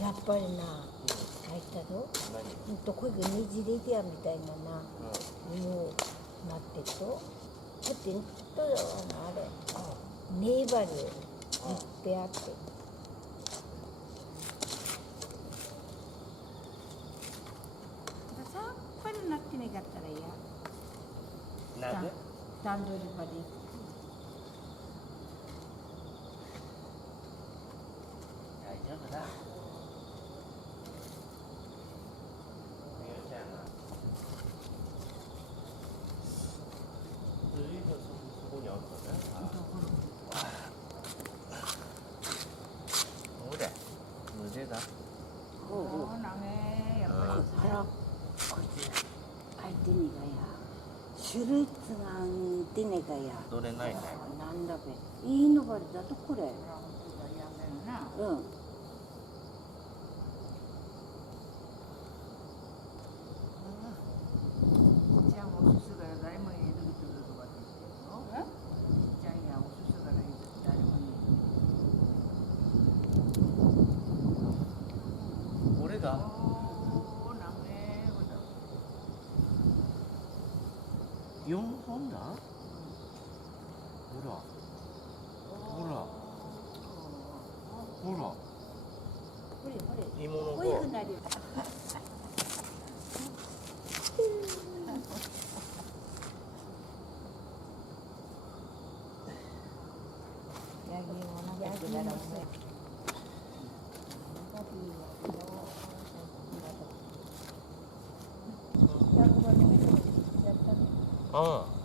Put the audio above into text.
やっぱりな、入ったぞ。こういうねじれてやみたいなな、もうなってと。こうやってんとだわな、あれ。ネイバルいっぺあって。さっぱりなってなかったらいや。なんで？段取りまで。大丈夫だ。みゆちゃんが。そこにあったね。ほれ、無駄だ。そうなね、やっぱり。こいつ、あいてねがや。種類つがんてねがや。どれないね。なんだべ。いいのばれだとこれ。うん。俺が4本だ。ほらほらほら芋の子。うん。